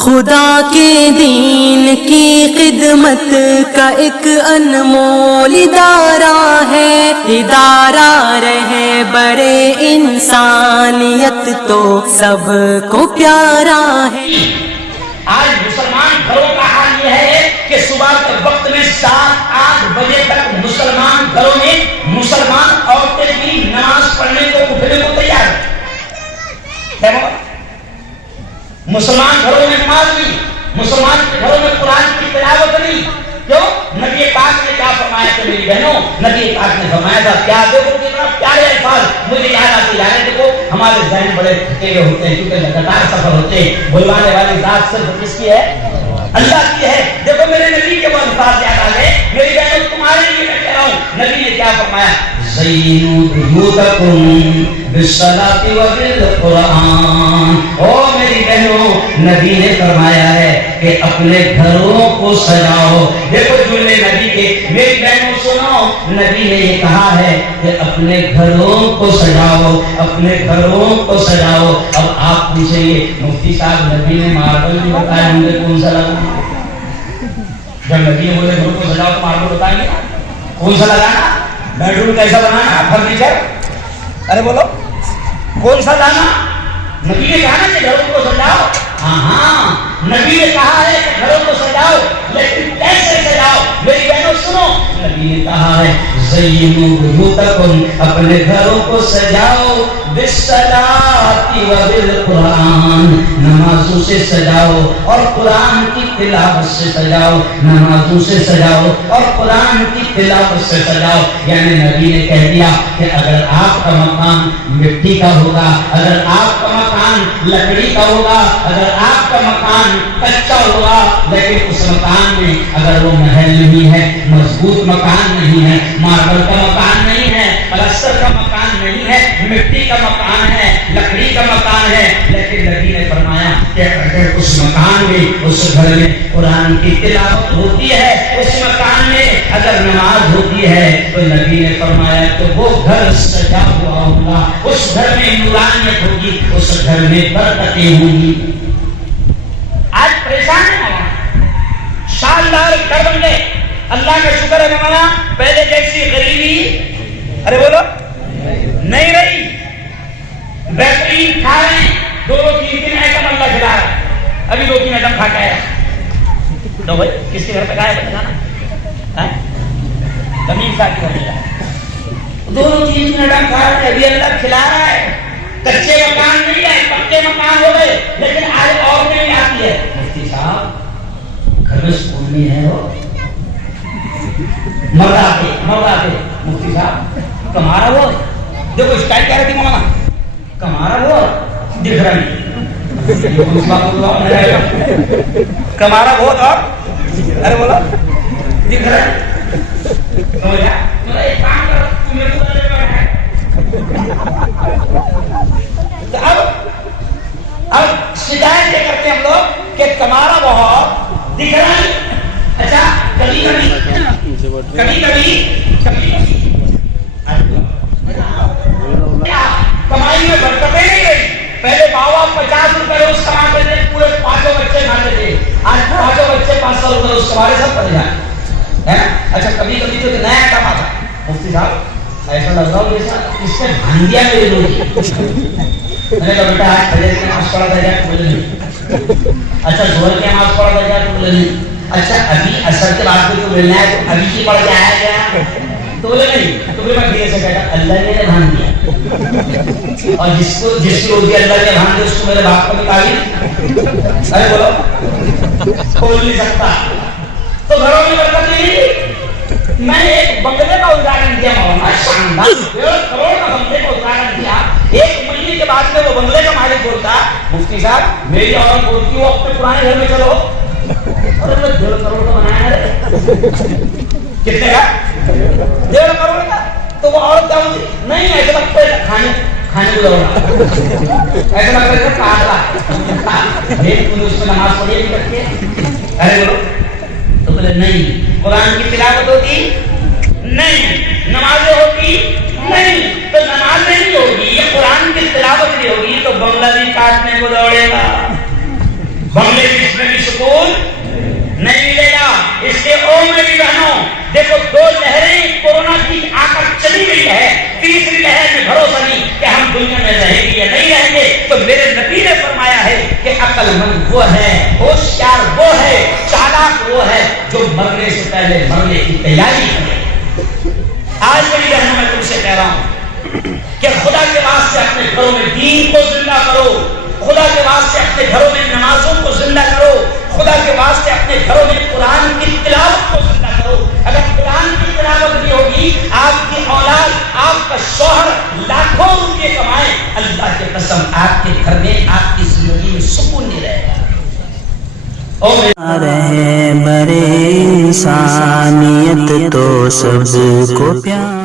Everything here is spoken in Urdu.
خدا کے دین کی خدمت کا ایک انمول ادارہ ہے، ادارہ رہے برے انسانیت تو سب کو پیارا ہے۔ آج مسلمان گھروں کا حال یہ ہے کہ صبح کے وقت میں 7-8 بجے تک مسلمان گھروں میں مسلمان عورتیں بھی نماز پڑھنے کو اٹھنے کو تیار ہیں۔ مسلمان گھروں میں نماز نہیں، مسلمان کے گھروں میں قرآن کی تلاوت نہیں۔ کیوں؟ نبی پاک نے کیا فرمایا تھا میری بہنوں؟ نبی پاک نے فرمایا تھا کیا؟ دیکھو کتنا پیارے الفاظ مجھے یاد آتے جا رہے ہیں۔ دیکھو ہمارے ذہن بڑے تھکے ہوئے ہوتے ہیں کیونکہ لگاتار سفر ہوتے ہیں، بلوانے والی ذات صرف کس کی ہے؟ اللہ کی ہے۔ دیکھو میرے نبی کے وہ الفاظ یاد آ گئے، میری بہنوں تمہارے لیے میں کہہ رہا ہوں، نبی نے کیا فرمایا؟ زینوا بیوتکم بالصلاۃ وبالقرآن۔ او میری بہنوں، نبی نے فرمایا ہے کہ اپنے گھروں کو سجاؤ۔ دیکھو جملے نبی کے، میری بہنوں سنو، نبی نے یہ کہا ہے کہ اپنے گھروں کو سجاؤ، اپنے گھروں کو سجاؤ۔ اب آپ پوچھیں گے مفتی صاحب نبی نے ماربل بھی بتایا، ہم نے کون سا لگانا؟ جب نبی نے بولے گھروں کو سجاؤ تو ماربل بتائیں گے کون سا لگانا، بیڈ روم کیسا بنانا، فرنیچر، ارے بولو کون سا لانا؟ نبی نے کہا نا کہ گھروں کو سجاؤ۔ ہاں نبی نے کہا ہے کہ گھروں کو سجاؤ، لیکن کیسے سجاؤ؟ میری بہنوں سنو، نبی نے کہا ہے زینوا بیوتکم، اپنے گھروں کو سجاؤ، بالصلاۃ وبالقرآن، نمازوں سے سجاؤ اور قرآن کی تلاوت سے سجاؤ، نمازوں سے سجاؤ اور قرآن کی تلاوت سے سجاؤ۔ یعنی نبی نے کہہ دیا کہ اگر آپ کا مکان مٹی کا ہوگا، اگر آپ کا مکان لکڑی کا ہوگا، اگر آپ کا مکان کچا ہوگا، لیکن اس مکان میں اگر وہ محل نہیں ہے، مضبوط مکان نہیں ہے، ماربل کا مکان نہیں ہے، پلستر کا مکان نہیں ہے، مٹی کا مکان ہے، لکڑی کا مکان ہے، لیکن نبی نے فرمایا کہ اگر اس مکان میں، اس گھر میں قرآن کی تلاوت ہوتی ہے، اس مکان میں اگر نماز ہوتی ہے، تو نبی نے فرمایا کہ وہ گھر سجا ہوا ہوگا، اس گھر میں نورانیت ہوگی، اس گھر میں برکتیں ہوں گی۔ آج پریشان ہے مولانا، شاندار گھر بن گئے، اللہ کا شکر ہے مولانا، پہلے جیسی غریبی ارے بولو نہیں رہی، بہترین کھا رہے ہیں، 2-3 آئٹم اللہ کھلا رہا ہے، ابھی 2-3 آئٹم کھا کے آیا تو بھائی کس کے گھر پہ کھایا بتانا؟ زمین صاحب کی گھر پہ کھایا، 2-3 آئٹم کھا رہے ہیں، ابھی اللہ کھلا رہا ہے۔ کچے مکان نہیں ہے، پکے مکان ہو گئے، لیکن آج اور نہیں آتی ہے مفتی صاحب گھر میں سکون نہیں ہے، وہ مرد آتے مفتی صاحب کمارا وہ دیکھو اسٹائل کیا رہتی مولانا، کمارا وہ دکھ رہا نہیں، کمارا بہت اور ارے بولو دکھ رہا ہے۔ اب شکایت یہ کرتے ہم لوگ کہ کمارا بہت دکھ رہا ہے۔ اچھا کبھی کمائی میں برکتیں نہیں رہی، پہلے باوا 50 روپے روز کماتے تھے، پورے 5 بچے کھاتے تھے، آج 5 بچے 500 روپے روز کمانے سب پڑ جائے۔ اچھا کبھی تو نیا کما تھا مفتی صاحب، ایسا لگ رہا ہو جیسا اس نے بھان دیا میرے لوگ۔ میں نے کہا بیٹا آج فجر کی نماز پڑھا تھا کیا؟ بولے نہیں۔ اچھا ظہر کی نماز پڑھا تھا کیا؟ بولے نہیں۔ اچھا ابھی عصر کے بعد بھی تو ملنا ہے تو ابھی کی پڑھ کے آیا کیا؟ تو بولے نہیں۔ تو پھر میں دھیرے سے کہتا اللہ نے بھان دیا، اور جس کی روزی اللہ نے بھان دی اس کو میرے باپ کو نکالی، ارے بولو بول نہیں سکتا۔ تو گھروں میں برکت نہیں۔ میں ایک بنگلے کا ادھارن دیا مولانا، شاندار 1.5 کروڑ کا بنگلے کا ادھارن دیا، 1 مہینے کے بعد میں وہ بنگلے کا مالک بولتا مفتی صاحب میری عورت بولتی وہ اپنے پرانے گھر میں چلو، اور 1.5 کروڑ کا بنایا ہے، کتنے کا؟ 1.5 کروڑ کا۔ تو وہ عورت کیا بولتی؟ نہیں ایسے لگتا ہے کھانے کو جاؤ، ایسا لگتا ہے کاٹلا میری تم نے اس میں نماز پڑھی ابھی تک کے؟ ارے بولو تو بولے نہیں۔ قرآن کی تلاوت ہوتی نہیں، نمازیں ہوتی نہیں، تو نماز نہیں ہوگی، یہ قرآن کی تلاوت نہیں ہوگی تو بنگلہ بھی کاٹنے کو دوڑے گا، بنگلہ دیش دیکھو دو لہریں کورونا کی آ کر چلی گئی ہے، تیسری لہر میں بھروسہ نہیں کہ ہم دنیا میں رہیں گے یا نہیں رہیں گے. تو میرے نبی نے فرمایا ہے کہ عقل مند وہ ہے، ہوشیار وہ ہے، چالاک وہ ہے جو مرنے سے پہلے مرنے کی تیاری کرے. آج میری بہنوں میں تم سے کہہ رہا ہوں کہ خدا کے واسطے اپنے گھروں میں دین کو زندہ کرو، خدا کے واسطے اپنے گھروں میں نمازوں کو زندہ کرو، خدا کے واسطے اپنے گھروں میں قرآن کی تلاوت کو زندہ کرو. اگر قرآن کی تلاوت نہیں ہوگی، آپ کی اولاد، آپ کا شوہر لاکھوں روپے کمائے، اللہ کی قسم آپ کے گھر میں، آپ کی زندگی میں سکون نہیں رہے گا. رہے برے انسانیت تو سب کو پیار